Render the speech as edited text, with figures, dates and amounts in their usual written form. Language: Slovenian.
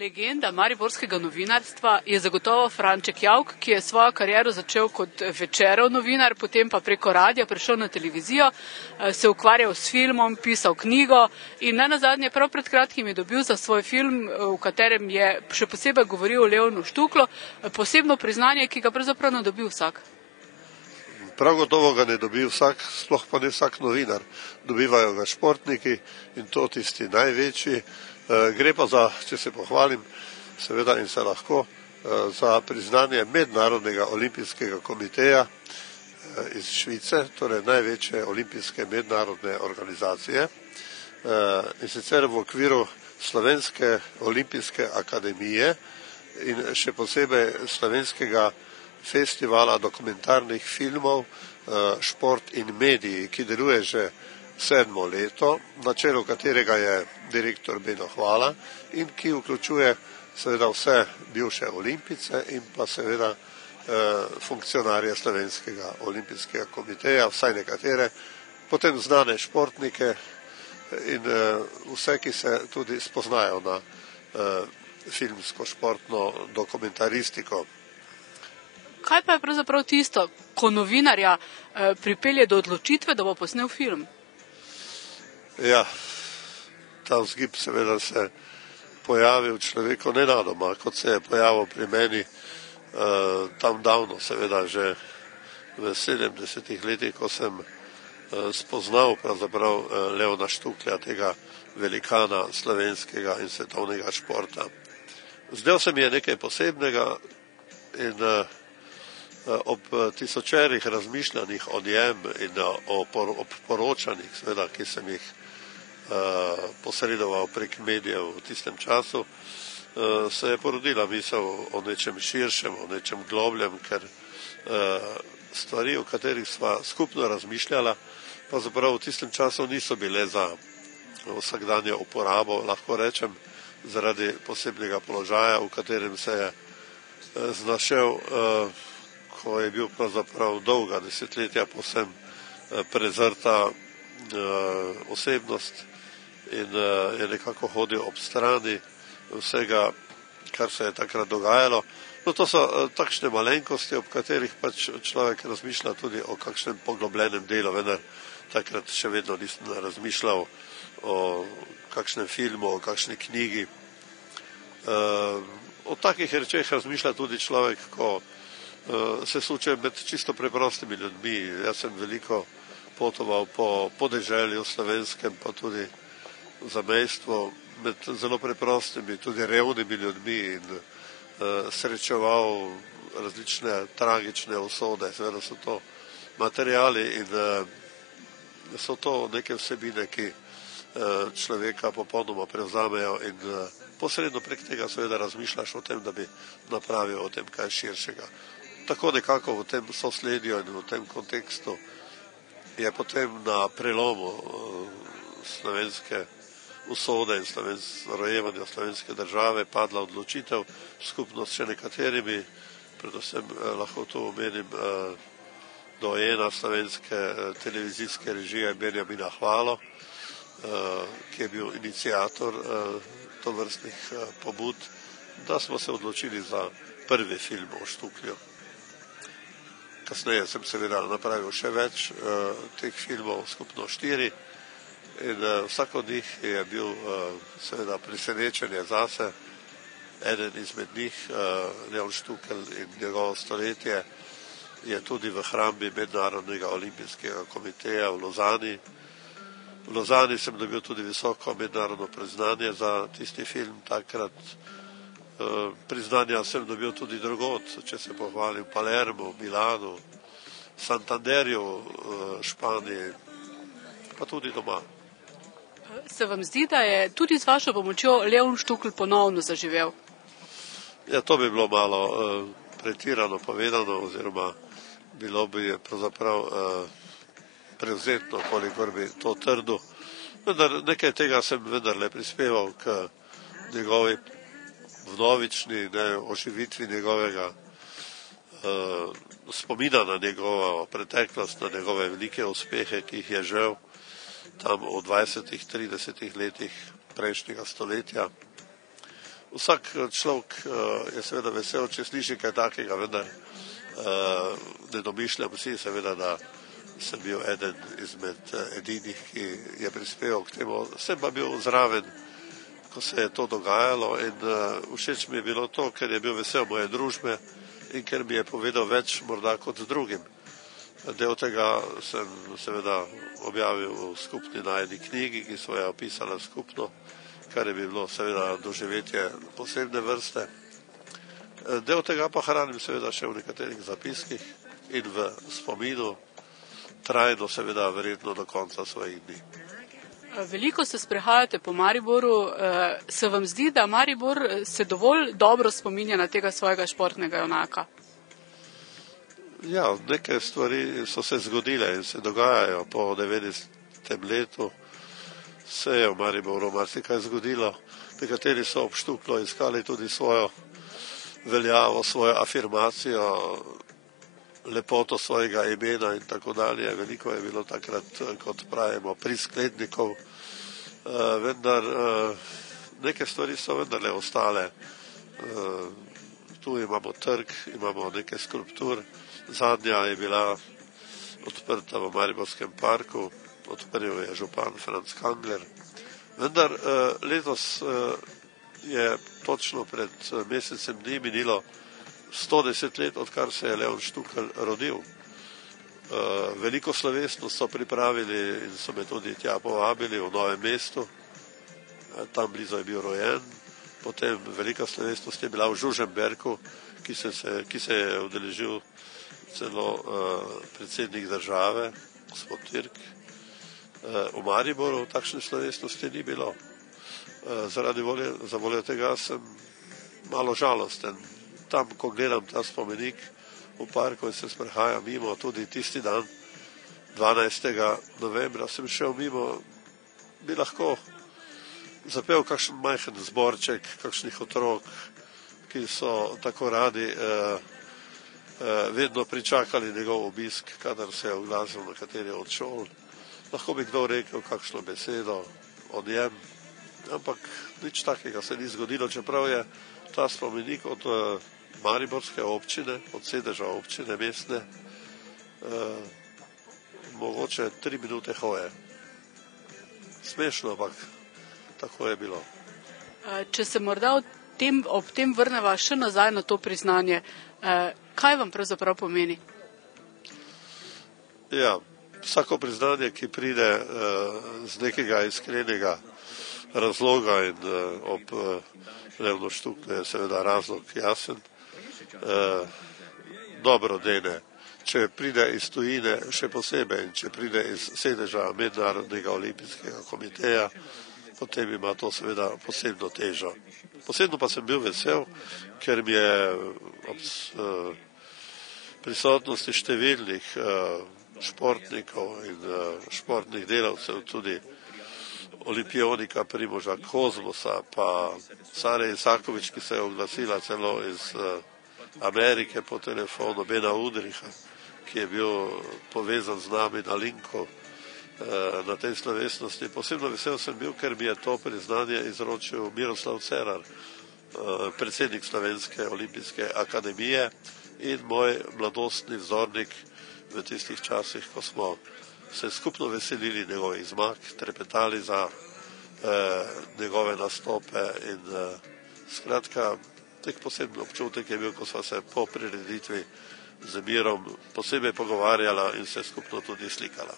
Legenda mariborskega novinarstva je zagotovo Franček Javk, ki je svojo kariero začel kot Večerov novinar, potem pa preko radia prišel na televizijo, se ukvarjal s filmom, pisal knjigo in nenazadnje prav pred kratkim je dobil za svoj film, v katerem je še posebej govoril o Leonu Štuklu, posebno priznanje, ki ga pravzaprav ne dobi vsak. Prav gotovo ga ne dobi vsak, sploh pa ne vsak novinar. Dobivajo ga športniki in to tisti največji. Gre pa za, če se pohvalim, seveda in se lahko, za priznanje Mednarodnega olimpijskega komiteja iz Švice, torej največje olimpijske mednarodne organizacije, in sicer v okviru Slovenske olimpijske akademije in še posebej Slovenskega festivala dokumentarnih filmov Šport in mediji, ki deluje že 7. leto, na čelu katerega je direktor Beno Hvala in ki vključuje seveda vse bivše olimpice in pa seveda funkcionarje Slovenskega olimpijskega komiteja, vsaj nekatere, potem znane športnike in vse, ki se tudi spoznajo na filmsko-športno dokumentaristiko. Kaj pa je pravzaprav tisto, ko novinarja pripelje do odločitve, da bo posnel film? Ja, ta vzgib seveda se pojavi v človeku nenadoma, kot se je pojavil pri meni tam davno, seveda že v 70. letih, ko sem spoznal pravzaprav Leona Štuklja, tega velikana slovenskega in svetovnega športa. Zdel se mi je nekaj posebnega in ob tisočerih razmišljanjih o njem in ob poročanjih, seveda, ki sem jih posredoval prek medijev v tistem času, se je porodila misel o nečem širšem, o nečem globljem, ker stvari, o katerih sva skupno razmišljala, pa zapravo v tistem času niso bile za vsakdanje uporabo, lahko rečem, zaradi posebnega položaja, v katerem se je znašel, ko je bil pravzaprav dolga desetletja povsem prezrta osebnost in je nekako hodil ob strani vsega, kar se je takrat dogajalo. No, to so takšne malenkosti, ob katerih pač človek razmišlja tudi o kakšnem poglobljenem delu, vendar takrat še vedno nisem razmišljal o kakšnem filmu, o kakšni knjigi. O takih rečeh razmišlja tudi človek, ko se suče med čisto preprostimi ljudmi. Jaz sem veliko potoval po podeželju slovenskem, pa tudi zamejstvo med zelo preprostimi, tudi revnimi ljudmi in srečeval različne tragične usode. Seveda so to materiali in so to neke vsebine, ki človeka popolnoma prevzamejo in posredno prek tega seveda razmišljaš o tem, da bi napravil o tem kaj širšega. Tako nekako v tem sosledju in v tem kontekstu je potem na prelomu slovenske usode in rojevanja slovenske države padla odločitev skupno s še nekaterimi, predvsem lahko tu omenim doajena slovenske televizijske režije Benjamina Hvalo, ki je bil iniciator tovrstnih pobud, da smo se odločili za prvi film o Štuklju. Kasneje sem seveda napravil še več teh filmov, skupno 4, in vsak od njih je bil seveda presenečenje zase. Eden izmed njih, Leon Štukelj in njegovo stoletje, je tudi v hrambi Mednarodnega olimpijskega komiteja v Lozani. V Lozani sem dobil tudi visoko mednarodno priznanje za tisti film takrat. Priznanja sem dobil tudi drugod, če se pohvalim, v Palermu, Milanu, Santanderju, Španiji, pa tudi doma. Se vam zdi, da je tudi z vašo pomočjo Leon Štukl ponovno zaživel? Ja, to bi bilo malo pretirano povedano, oziroma bilo bi pravzaprav prevzetno, kolikor bi to trdil. Vendar nekaj tega sem vendarle prispeval k njegovi vnovični oživitvi njegovega spomina na njegovo preteklost, na njegove velike uspehe, ki jih je žel tam v 20-30 letih prejšnjega stoletja. Vsak človek je seveda vesel, če sliši kaj takega, vendar ne domišljam si seveda, da sem bil eden izmed edinih, ki je prispeval k temu. Sem pa bil zraven, ko se je to dogajalo in všeč mi je bilo to, ker je bil vesel moje družbe in ker mi je povedal več morda kot drugim. Del tega sem seveda objavil v skupni najini knjigi, ki so jo opisala skupno, kar je bilo seveda doživetje posebne vrste. Del tega pa hranim seveda še v nekaterih zapiskih in v spominu, trajno seveda verjetno do konca svojih dni. Veliko se sprehajate po Mariboru. Se vam zdi, da Maribor se dovolj dobro spominja na tega svojega športnega junaka? Ja, neke stvari so se zgodile in se dogajajo. Po 90. letu se je v Mariboru marsikaj zgodilo. Nekateri so obštuplo iskali tudi svojo veljavo, svojo afirmacijo, lepoto svojega imena in tako dalje. Veliko je bilo takrat, kot pravimo, prisklednikov, vendar neke stvari so vendarle ostale. Tu imamo trg, imamo neke skulptur. Zadnja je bila odprta v Mariborskem parku, odprl je župan Franc Kangler. Vendar letos je točno pred mesecem dni minilo 110 let, odkar se je Leon Štukelj rodil. Veliko slovesnost so pripravili in so me tudi tja povabili v Novem mestu. Tam blizu je bil rojen. Potem velika slovesnost je bila v Žužemberku, ki se je udeležil celo predsednik države, gospod Türk. V Mariboru takšne slovesnosti ni bilo. Za voljo tega sem malo žalosten. Tam, ko gledam ta spomenik v parku in se sprehajam mimo, tudi tisti dan, 12. novembra, sem šel mimo, bi lahko zapel kakšen majhen zborček, kakšnih otrok, ki so tako radi vedno pričakali njegov obisk, kadar se je oglasil na kateri od šol. Lahko bi kdo rekel kakšno besedo o njem, ampak nič takega se ni zgodilo, čeprav je ta spomenik od Mariborske občine, od sedeža občine mestne, mogoče 3 minute hoje. Smešno, ampak tako je bilo. Če se morda ob tem vrneva še nazaj na to priznanje, kaj vam pravzaprav pomeni? Ja, vsako priznanje, ki pride z nekega iskrenega razloga in ob Leonu Štuklju je seveda razlog jasen. Dobro dene. Če pride iz tujine, še posebej, in če pride iz sedeža Mednarodnega olimpijskega komiteja, potem ima to seveda posebno težo. Posebno pa sem bil vesel, ker mi je ob prisotnosti številnih športnikov in športnih delavcev, tudi olimpionika Primoža Kozmosa, pa Sare Isakovič, ki se je oglasila celo iz Amerike po telefonu, Bena Udriha, ki je bil povezan z nami na linku na tej slovesnosti. Posebno vesel sem bil, ker mi je to priznanje izročil Miroslav Cerar, predsednik Slovenske olimpijske akademije in moj mladostni vzornik v tistih časih, ko smo se skupno veselili njegovih zmag, trepetali za njegove nastope in skratka, tek poseben občutek je bil, ko sva se po prireditvi z Mirom posebej pogovarjala in se skupno tudi slikala.